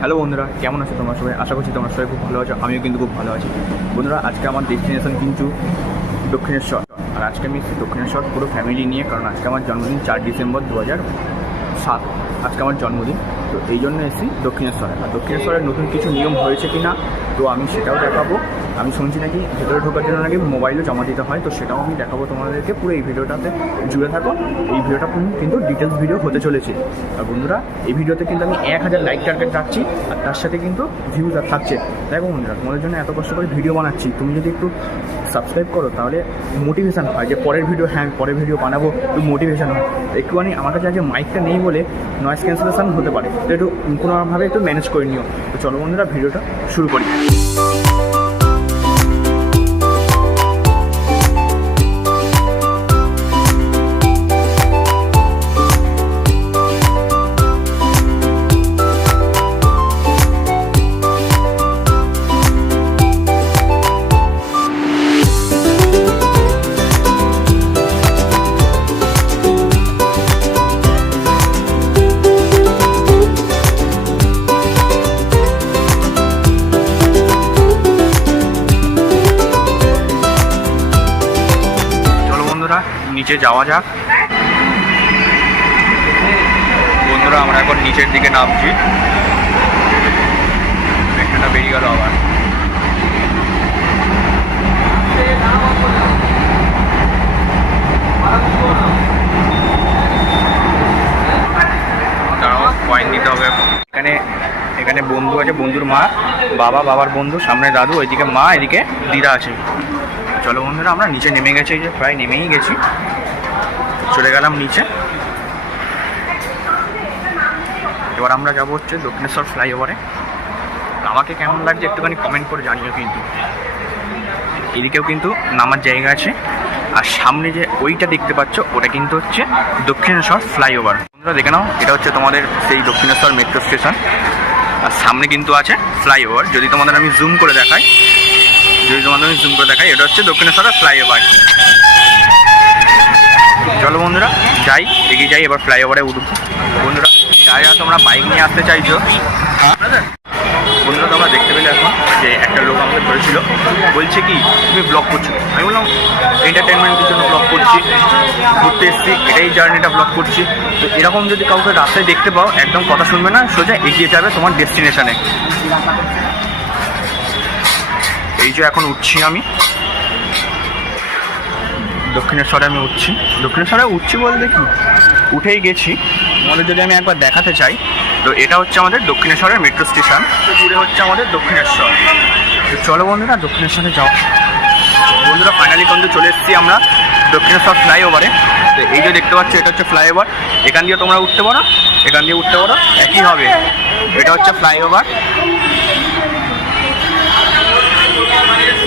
Hello বন্ধুরা, কেমন আছো তোমরা সবাই? আশা করছি তোমরা সবাই খুব ভালো আছো। আমিও কিন্তু খুব ভালো আছি। বন্ধুরা, আজকে আমার ডেস্টিনেশন কিন্তু দক্ষিণেশ্বর। আর আজকে আমি এসেছি দক্ষিণেশ্বর পুরো ফ্যামিলি নিয়ে, কারণ আজকে আমার জন্মদিন 4 ডিসেম্বর 2007। আজকে আমার জন্মদিন, তো এই জন্য এসেছি দক্ষিণেশ্বরে। আর দক্ষিণেশ্বরের নতুন কিছু নিয়ম হয়েছে কি না, তো আমি সেটাও দেখাবো। আমি শুনছি নাকি ভেতরে ঢোকার জন্য নাকি মোবাইলও জমা দিতে হয়, তো সেটাও আমি দেখাবো তোমাদেরকে। পুরো এই ভিডিওটাতে জুড়ে থাকো। এই ভিডিওটা কিন্তু ডিটেলস ভিডিও হতে চলেছে। আর বন্ধুরা, এই ভিডিওতে কিন্তু আমি 1000 লাইক টার্গেট রাখছি, আর তার সাথে কিন্তু ভিউজ আর থাকছে। দেখো বন্ধুরা, তোমাদের জন্য এত কষ্ট করে ভিডিও বানাচ্ছি, তুমি যদি একটু সাবস্ক্রাইব করো তাহলে মোটিভেশান হয় যে পরের ভিডিও, হ্যাঁ পরের ভিডিও বানাবো, একটু মোটিভেশান হয়। একটুখানি আমার কাছে আজকে মাইকটা নেই বলে নয়েজ ক্যান্সেলেশন হতে পারে, তো একটু কোনোভাবে একটু ম্যানেজ করে নিও। তো চলো বন্ধুরা, ভিডিওটা শুরু করি। নিচে যাওয়া যাক বন্ধুরা। আমরা এখন নিচের দিকে নামছি। একটা বেরিয়ে গেল আবার। দাঁড়াও, কয়েন দিতে হবে। এখানে বন্ধু আছে, বন্ধুর মা, বাবার বন্ধু, সামনে দাদু, ওইদিকে মা, এদিকে দিদা আছে। চলো বন্ধুরা, আমরা নিচে নেমে গেছি, যে প্রায় নেমেই গেছি। চলে গেলাম নিচে। এবার আমরা যাবো হচ্ছে দক্ষিণেশ্বর ফ্লাইওভারে। আমাকে কেমন লাগছে একটুখানি কমেন্ট করে জানিও। কিন্তু এদিকেও কিন্তু নামার জায়গা আছে, আর সামনে যে ওইটা দেখতে পাচ্ছ ওটা কিন্তু হচ্ছে দক্ষিণেশ্বর ফ্লাইওভার। তোমরা দেখে নাও, এটা হচ্ছে তোমাদের সেই দক্ষিণেশ্বর মেট্রো স্টেশন, আর সামনে কিন্তু আছে ফ্লাইওভার। যদি তোমাদের আমি জুম করে দেখাই, এটা হচ্ছে দক্ষিণেশ্বরের ফ্লাইওভার। চলো বন্ধুরা যাই, এগিয়ে যাই। এবার ফ্লাইওভারে উঠবো। বন্ধুরা, যারা তোমরা বাইক নিয়ে আসতে চাইছো, বন্ধুরা তোমরা দেখতে পেলে এখন যে একটা লোক আমাকে ধরেছিল, বলছে কি তুমি ব্লগ করছো। আমি বললাম এন্টারটেনমেন্টের জন্য ব্লগ করছি, ঘুরতে এসেছি, এটাই জার্নিটা ব্লগ করছি। তো এরকম যদি কাউকে রাস্তায় দেখতে পাও, একদম কথা শুনবে না, সোজা এগিয়ে যাবে তোমার ডেস্টিনেশনে। এই যে এখন উঠছি আমি দক্ষিণেশ্বরে। আমি উঠছি বলতে কি, উঠেই গেছি। আমাদের যদি আমি একবার দেখাতে চাই, তো এটা হচ্ছে আমাদের দক্ষিণেশ্বরের মেট্রো স্টেশন, দূরে হচ্ছে আমাদের দক্ষিণেশ্বর। তো চলো বন্ধুরা, দক্ষিণেশ্বরে যাও। বন্ধুরা, ফাইনালি কিন্তু চলে এসেছি আমরা দক্ষিণেশ্বর ফ্লাইওভারে। তো এই যে দেখতে পাচ্ছ, এটা হচ্ছে ফ্লাইওভার। এখান দিয়ে তোমরা উঠতে পারো, একই হবে। এটা হচ্ছে ফ্লাইওভার।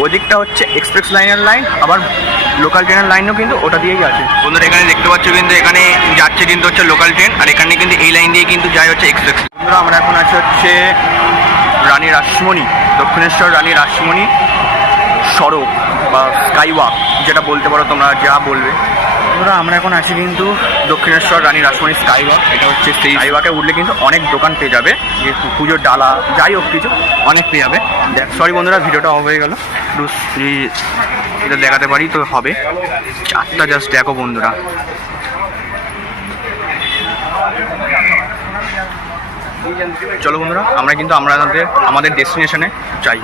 ওদিকটা হচ্ছে এক্সপ্রেস লাইনের লাইন, আবার লোকাল ট্রেনের লাইনও কিন্তু ওটা দিয়েই আছে। বন্ধুরা, এখানে দেখতে পাচ্ছ কিন্তু এখানে যাচ্ছে কিন্তু হচ্ছে লোকাল ট্রেন, আর এখানে কিন্তু এই লাইন দিয়ে কিন্তু যায় হচ্ছে এক্সপ্রেস। বন্ধুরা, আমরা এখন আছি হচ্ছে রানী রাসমণি, দক্ষিণেশ্বর রানী রাসমণি সড়ক বা স্কাইওয়াক, যেটা বলতে পারো তোমরা, যা বলবে। বন্ধুরা, আমরা এখন আছি কিন্তু দক্ষিণেশ্বর রানী রাসমণি স্কাইওয়াক। এটা হচ্ছে সেই স্কাইওয়াকে উঠলে কিন্তু অনেক দোকান পেয়ে যাবে, যে পুজোর ডালা যাই হোক কিছু অনেক পেয়ে যাবে। সরি বন্ধুরা, ভিডিওটা অফ হয়ে গেল। এটা দেখাতে পারি তো হবে। চারটা জাস্ট দেখো বন্ধুরা। চলো বন্ধুরা, আমরা কিন্তু আমাদের ডেস্টিনেশনে যাই।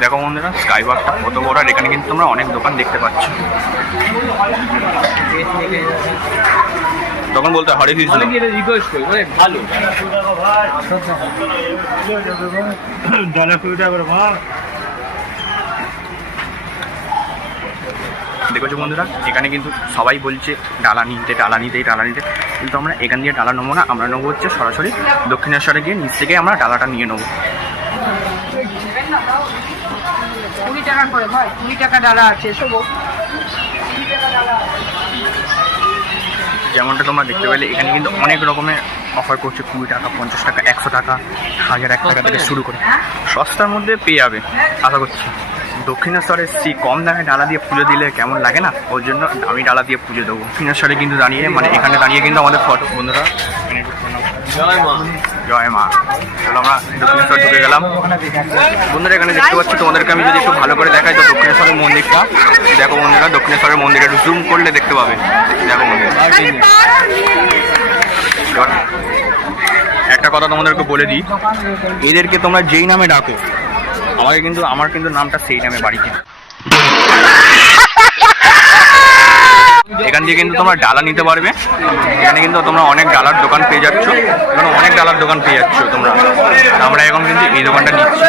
দেখো বন্ধুরা, স্কাইওয়াকটা কত বড়, আর এখানে কিন্তু তোমরা অনেক দোকান দেখতে পাচ্ছ। তখন বলতে হরে কৃষ্ণ। দেখেছো বন্ধুরা, এখানে কিন্তু সবাই বলছে ডালা নিতে, কিন্তু আমরা এখান দিয়ে ডালা নেবো না। আমরা নেবো হচ্ছে সরাসরি দক্ষিণেশ্বরে গিয়ে নিচ থেকে আমরা ডালাটা নিয়ে নেবো। 20 টাকা করে ভাই, 20 টাকা ডালা আছে। যেমনটা তোমরা দেখতে পেলে, এখানে কিন্তু অনেক রকমের অফার করছে। 20 টাকা, 50 টাকা, 100 টাকা, 1001 টাকা থেকে শুরু করে সস্তার মধ্যে পেয়ে যাবে আশা করছি। দক্ষিণেশ্বরে এসেছি, কম দামে ডালা দিয়ে পুজো দিলে কেমন লাগে না, ওর জন্য আমি ডালা দিয়ে পুজো দেবো। দক্ষিণেশ্বরে কিন্তু দাঁড়িয়ে মানে এখানে দাঁড়িয়ে কিন্তু আমাদের ফটো বন্ধুরা জয় মা। চলো আমরা দক্ষিণেশ্বর ঢুকে গেলাম। বন্ধুরা এখানে দেখতে পাচ্ছি, তোমাদেরকে আমি যদি একটু ভালো করে দেখাই তো দক্ষিণেশ্বরের মন্দিরটা দেখো বন্ধুরা, দক্ষিণেশ্বরের মন্দির একটু জুম করলে দেখতে পাবে। দেখো মন্দির, একটা কথা তোমাদেরকে বলে দিই, এদেরকে তোমরা যেই নামে ডাকো, আমার কিন্তু নামটা সেই নামে বাড়িতে। এখান থেকে কিন্তু তোমরা ডালা নিতে পারবে। এখানে কিন্তু তোমরা অনেক ডালার দোকান পেয়ে যাচ্ছ, এখানে অনেক ডালার দোকান পেয়ে যাচ্ছ তোমরা। আমরা এখন কিন্তু এই দোকানটা নিচ্ছি।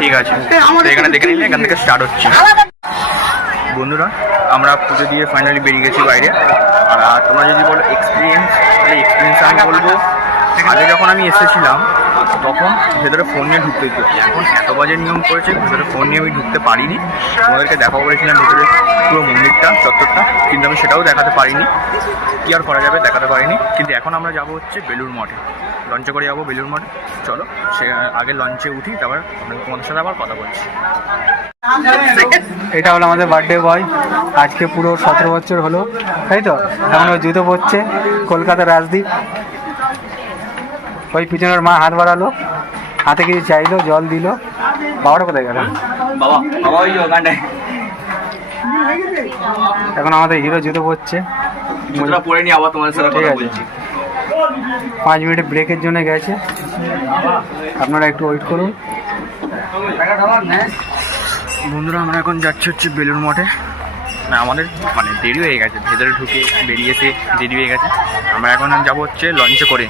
ঠিক আছে, এখানে দেখে নিলে এখান থেকে স্টার্ট হচ্ছে। বন্ধুরা আমরা পুজো দিয়ে ফাইনালি বেরিয়ে গেছি বাইরে। আর তোমরা যদি বলো এক্সপিরিয়েন্স, তাহলে এক্সপিরিয়েন্স আমি বলবো, আগে যখন আমি এসেছিলাম তখন ভেতরে ফোন নিয়ে ঢুকতে দিত। এখন এত বাজে নিয়ম করেছে, ভেতরে ফোন নিয়ে আমি ঢুকতে পারিনি। তোমাদেরকে দেখাবো বলেছিলাম ভেতরে পুরো মন্দিরটা, চত্বরটা, কিন্তু আমি সেটাও দেখাতে পারিনি। কী আর করা যাবে, দেখাতে পারিনি। কিন্তু এখন আমরা যাবো হচ্ছে বেলুড় মঠে, লঞ্চে করে যাবো বেলুড় মঠে। চলো সে আগে লঞ্চে উঠি, তারপর তোমাদের সাথে আবার কথা বলছি। এটা হলো আমাদের বার্থডে বয়, আজকে পুরো 17 বছর হলো, তাই তো? এখন ও জুতো পরছে, কলকাতার রাজদীপ। ওই পিছনের মা হাত বাড়ালো, হাতে কিছু চাইলো, জল দিল। বাবাটা কোথায় গেল? বাবা ওই ওখানটায় এখন আমাদের হিরো জুতো পরছে, পরে নি, আবার তোমাদের সাথে ঠিক আছে। 5 মিনিট ব্রেকের জন্য গেছে, আপনারা একটু ওয়েট করুন। বন্ধুরা আমরা এখন যাচ্ছি হচ্ছে বেলুড় মঠে। না আমাদের মানে দেরি হয়ে গেছে, ভেতরে ঢুকে বেরিয়ে এসে দেরি হয়ে গেছে। আমরা এখন যাবো হচ্ছে লঞ্চে করে।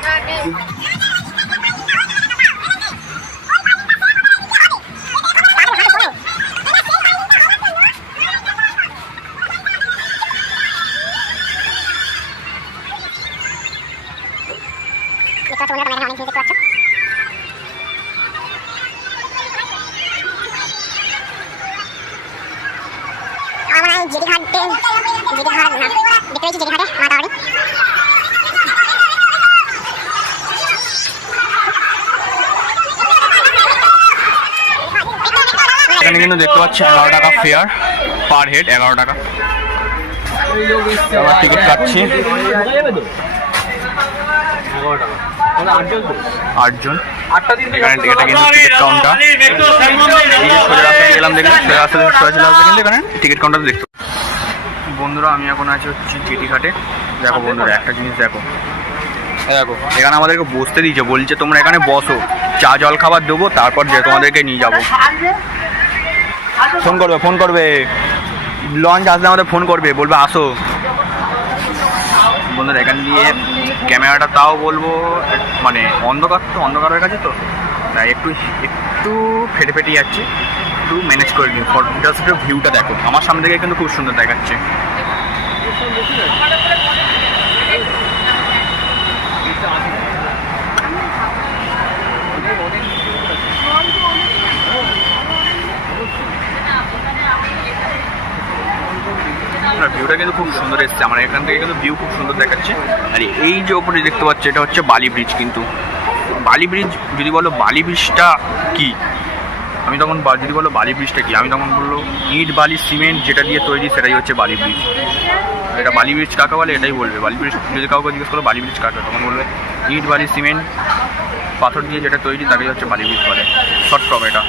এখানে কিন্তু দেখতে পাচ্ছি 11 টাকা ফেয়ার, পার হেড 11 টাকা। আমরা টিকিট কাটছি 8 জন। এখানে এটা কিন্তু টিকিট কাউন্টার, সোজা রাস্তায় গেলাম, দেখলাম সোজা রাস্তা সোজা চলে আসবে, কিন্তু এখানে টিকিট কাউন্টার দেখতে। বন্ধুরা আমি এখন আছি হচ্ছে জিটি ঘাটে। দেখো বন্ধুরা একটা জিনিস দেখো, দেখো এখানে আমাদেরকে বসতে দিয়েছে, বলছে তোমরা এখানে বসো, চা জল খাবার দেবো, তারপর যে তোমাদেরকে নিয়ে যাবো। ফোন করবে লঞ্চ আসলে আমাদের ফোন করবে, বলবে আসো। বন্ধুরা এখান দিয়ে ক্যামেরাটা তাও বলবো মানে অন্ধকার হয়ে গেছে তো, তাই একটু ফেটে ফেটে যাচ্ছে, একটু ম্যানেজ করে নিন। জাস্ট ভিউটা দেখো, আমার সামনে থেকে কিন্তু খুব সুন্দর দেখাচ্ছে। ভিউটা কিন্তু খুব সুন্দর এসছে, আমার এখান থেকে কিন্তু ভিউ খুব সুন্দর দেখাচ্ছে। আর এই যে ওপরে দেখতে পাচ্ছি এটা হচ্ছে বালি ব্রিজ। কিন্তু বালি ব্রিজ যদি বলো বালি ব্রিজটা কি, আমি তখন যদি বলো বালি ব্রিজটা কি, আমি তখন বললো ইট বালি সিমেন্ট যেটা দিয়ে তৈরি সেটাই হচ্ছে বালি ব্রিজ। এটা বালি ব্রিজ কাকে বলে এটাই বলবে। বালি ব্রিজ যদি কাউকে জিজ্ঞেস করো বালি ব্রিজ কাকে, তখন বলবে ইট বালি সিমেন্ট পাথর দিয়ে যেটা তৈরি তাকেই হচ্ছে বালি ব্রিজ বলে। শর্ট ফর্ম, এটা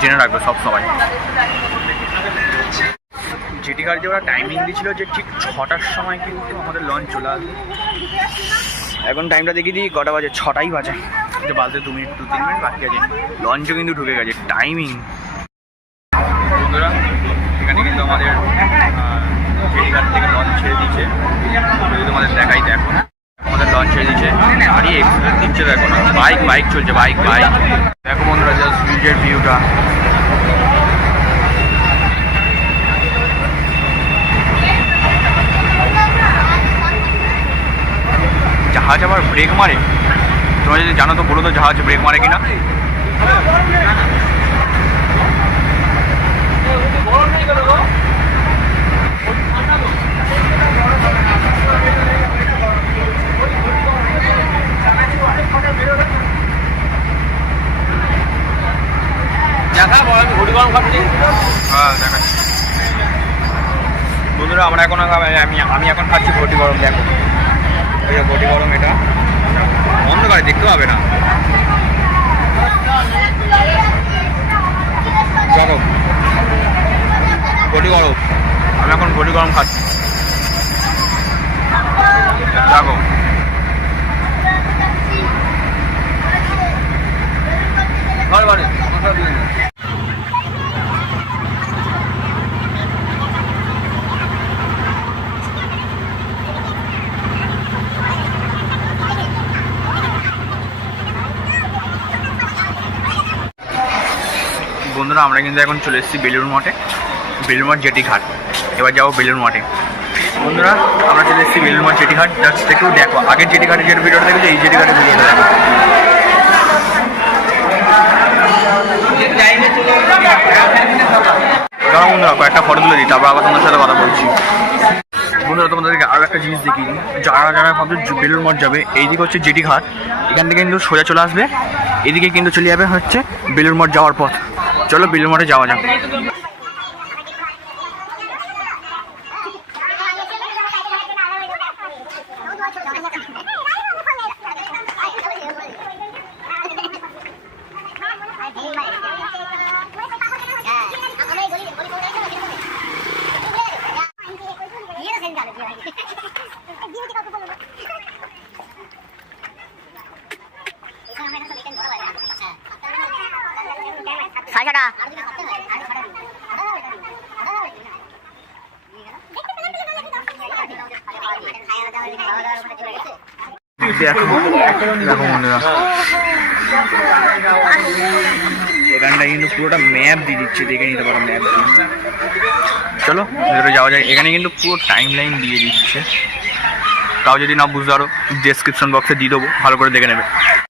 জেনে রাখবে সব সময়। জিটি ঘাট যে ওরা টাইমিং দিয়েছিল যে ঠিক 6টার সময় কিন্তু আমাদের লঞ্চ চলে আসবে। এখন টাইমটা দেখিয়ে দিই কটা বাজে, 6টাই বাজে, যে বাজতে 2-3 মিনিট বাকি আছে। লঞ্চও কিন্তু ঢুকে গেছে টাইমিং। বন্ধুরা এখানে কিন্তু আমাদের জিটি ঘাট থেকে লঞ্চ ছেড়ে দিচ্ছে, যদি তোমাদের দেখাই দেখো আমাদের লঞ্চ ছেড়ে দিচ্ছে। গাড়ি এক্সপ্রেস দিচ্ছে দেখো না, বাইক চলছে, বাইক দেখো বন্ধুরা জাস্ট ব্রিজের ভিউটা। জাহাজ আবার ব্রেক মারে, তোমরা যদি জানো তো বলো তো জাহাজ ব্রেক মারে কিনা। আমরা এখন আমি এখন খাচ্ছি ঘটি গরম। দেখো এই যে ঘটি গরম, এটা অন্ধকারে দেখতে পাবে না। গরম ঘটি গরম, আমি এখন ঘটি গরম খাচ্ছি। দেখো বন্ধুরা, আমরা কিন্তু এখন চলে এসেছি বেলুড় মঠে, বেলুড় মঠ জেটি ঘাট। এবার যাবো বেলুড় মঠে। বন্ধুরা, আমরা চলে এসেছি বেলুড় মঠ জেটি ঘাট। জাস্ট একটু দেখো, আগের জেটি ঘাটের যে ভিডিওটা দেখেছো, এই জেটি ঘাটের ভিডিওটা দেখো। দাঁড়াও বন্ধুরা, কয়েকটা ফটো তুলে দিই, তারপর আবার তোমাদের সাথে কথা বলছি। বন্ধুরা, তোমাদেরকে আরও একটা জিনিস দেখি, যারা যারা ভাবছে বেলুড় মঠ যাবে, এইদিকে হচ্ছে জেটি ঘাট, এখান থেকে কিন্তু সোজা চলে আসবে, এদিকে কিন্তু চলে যাবে হচ্ছে বেলুড় মঠ যাওয়ার পথ। চলো বেলুড় মঠে যাওয়া যাক। দেখো বন্ধুরা, এখানটা কিন্তু পুরোটা ম্যাপ দিয়ে দিচ্ছে, দেখে নিতে পারো ম্যাপ দিয়ে। চলো ভেতরে যাওয়া যায়। এখানে কিন্তু পুরো টাইম লাইন দিয়ে দিচ্ছে, তাও যদি না বুঝতে পারো ডেসক্রিপশন বক্সে দিয়ে দেবো, ভালো করে দেখে নেবে।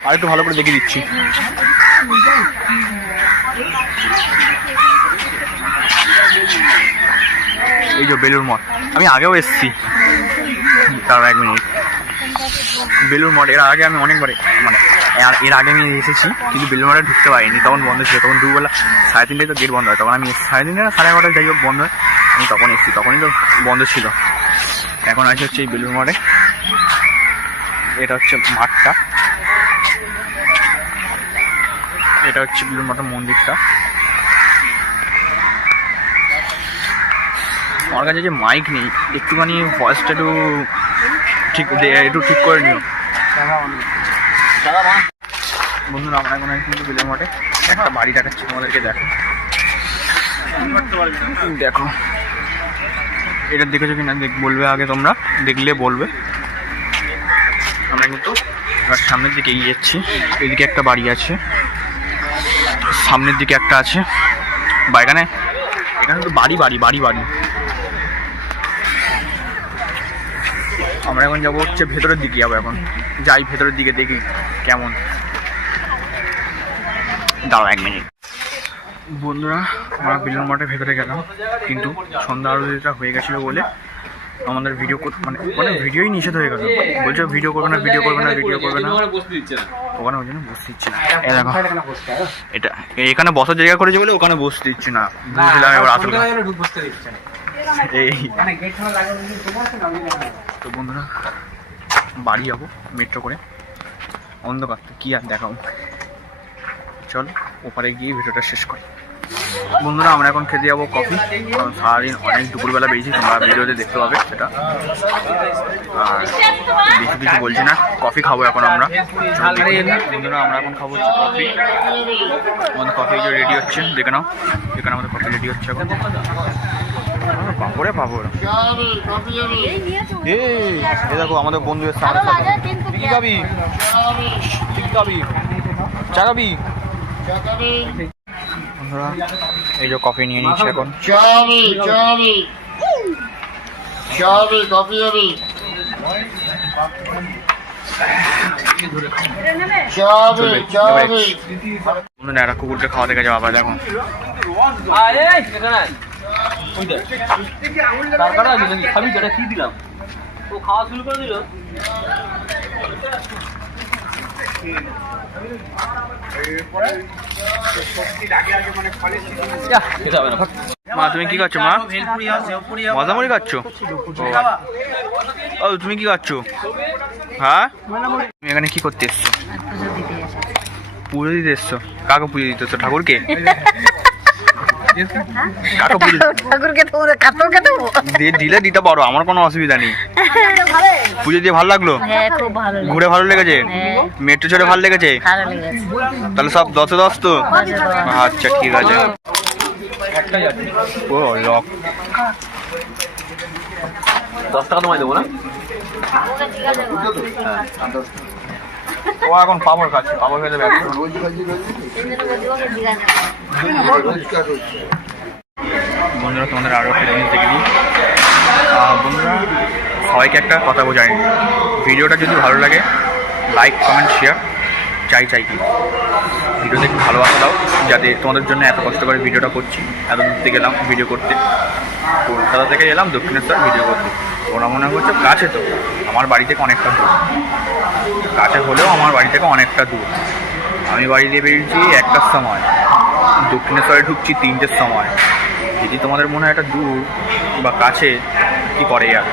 আর একটু ভালো করে দেখে দিচ্ছি। এই যে বেলুড় মঠ, আমি আগেও এসেছি, তার 1 মিনিট। বেলুড় মঠ এর আগে আমি অনেকবার এর আগে আমি এসেছি, কিন্তু বেলুড় মঠে ঢুকতে পারিনি, তখন বন্ধ ছিল। তখন দুবেলা 3:30টায় তো গেট বন্ধ হয়, তখন আমি 3:30 না 11:30 যাই হোক বন্ধ হয়, আমি তখন এসেছি, তখনই তো বন্ধ ছিল। এখন আছে হচ্ছে এই বেলুড় মঠে, এটা হচ্ছে মাঠটা, এটা হচ্ছে বেলুড় মঠের মন্দিরটা। আমার কাছে যে মাইক নেই, একটুখানি ভয়েসটা একটু ঠিক করে নিও বন্ধুরা। আমরা এখন কিন্তু বেলুড় মঠে একটা বাড়ি দেখাচ্ছি তোমাদেরকে। দেখো দেখো, এটা দেখেছো কিনা বলবে আগে, তোমরা দেখলে বলবে। আমরা কিন্তু এবার সামনের দিকে এগিয়ে যাচ্ছি। এদিকে একটা বাড়ি আছে, সামনের দিকে একটা আছে, বা এখানে তো বাড়ি। আমরা এখন যাবো হচ্ছে ভেতরের দিকে, যাবো এখন যাই ভেতরের দিকে, দেখি কেমন। দাঁড়াও 1 মিনিট। বন্ধুরা, আমরা বেলুড় মঠের ভেতরে গেলাম, কিন্তু সন্ধ্যা আরতিটা হয়ে গেছিলো বলে আমাদের ভিডিও ভিডিওই নিষেধ হয়ে গেল। বলছে ভিডিও করবে না, ভিডিও করবে না। ওখানে ওই জন্য বসতে দিচ্ছে না। এটা এখানে বসার জায়গা করেছে বলে ওখানে বসতে দিচ্ছে না, বুঝলাম। এবার আসল এই তো বন্ধুরা, বাড়ি যাবো মেট্রো করে, অন্ধকার তো কি আর দেখাবো। চল ওপারে গিয়ে ভিডিওটা শেষ করি। বন্ধুরা, আমরা এখন খেতে যাবো কফি, কারণ সারাদিন অনেক দুপুরবেলা বেরিয়েছি, তোমরা ভিডিওতে দেখতে পাবে সেটা। আর বেশি কিছু বলছি না, কফি খাবো এখন আমরা। বন্ধুরা, আমরা এখন খাবো হচ্ছে কফি। আমাদের কফি যে রেডি হচ্ছে, দেখে নাও, এখানে আমাদের কফি রেডি হচ্ছে এখন। পাপড়ে এই দেখো আমাদের বন্ধু এসে কি খাবি, চা খাবি? বন্ধুরা, এই যে কফি নিয়ে নিচ্ছে এখন। বন্ধুরা, একটা কুকুরকে খাওয়া দেখে যাবো আবার। দেখো খাবি যেটা কি দিলাম, ও খাওয়া শুরু করে দিল। খেতে হবে না। মা তুমি কি খাচ্ছ মা? মজামুড়ি খাচ্ছ? ও তুমি কি খাচ্ছ? হ্যাঁ তুমি এখানে কি করতে এসছো? পুজো দিতে এসছো? কাকে পুজো দিতে এসছো? ঠাকুরকে? কাকে পুজো ঠাকুরকে তোমাদের কাতরকে দেবো। দিলে দিতে পারো, আমার কোনো অসুবিধা নেই। পুজো দিয়ে ভালো লাগলো? হ্যাঁ খুব ভালো ঘুরে ভালো লেগেছে? মেট্রো চড়ে ভালো লেগেছে? ভালো লেগেছে। তাহলে সব 10-10 তো? আচ্ছা ঠিক আছে। ও লক 10 টাকা তোমায় দেবো না? ও এখন পাপড় খাচ্ছে, পাপড় খেতে ব্যস্ত। বন্ধুরা তোমাদের আরও একটা জিনিস দেখে দিই। বন্ধুরা সবাইকে একটা কথা বোঝায়, ভিডিওটা যদি ভালো লাগে লাইক কমেন্ট শেয়ার চাই কি ভিডিও দেখে ভালোবাসা দাও, যাতে তোমাদের জন্য এত কষ্ট করে ভিডিওটা করছি। এত দূর থেকে গেলাম ভিডিও করতে, কলকাতা থেকে এলাম দক্ষিণেশ্বর ভিডিও করতে। ওরা মনে করছে কাছে, তো আমার বাড়ি থেকে অনেকটা দূর, কাছে হলেও আমার বাড়ি থেকে অনেকটা দূর। আমি বাড়ি দিয়ে বেরিয়েছি 1টার সময়, দক্ষিণেশ্বরে ঢুকছি 3টের সময়। যদি তোমাদের মনে হয় এটা দূর বা কাছে, কি করে যাবে?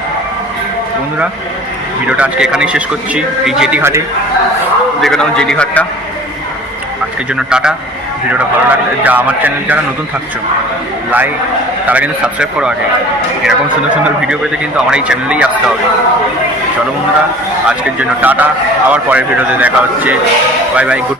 বন্ধুরা ভিডিওটা আজকে এখানেই শেষ করছি, এই জেটি ঘাটে। দেখে নাও জেটি ঘাটটা। আজকের জন্য টাটা। ভিডিওটা ভালো লাগলে আমার চ্যানেল যারা নতুন থাকছো লাইক, তারা কিন্তু সাবস্ক্রাইব করো আগে। এরকম সুন্দর সুন্দর ভিডিও পেতে কিন্তু আমার এই চ্যানেলেই আসতে হবে। চলো বন্ধুরা আজকের জন্য টাটা, আবার পরের ভিডিওতে দেখা হচ্ছে। Bye bye, good.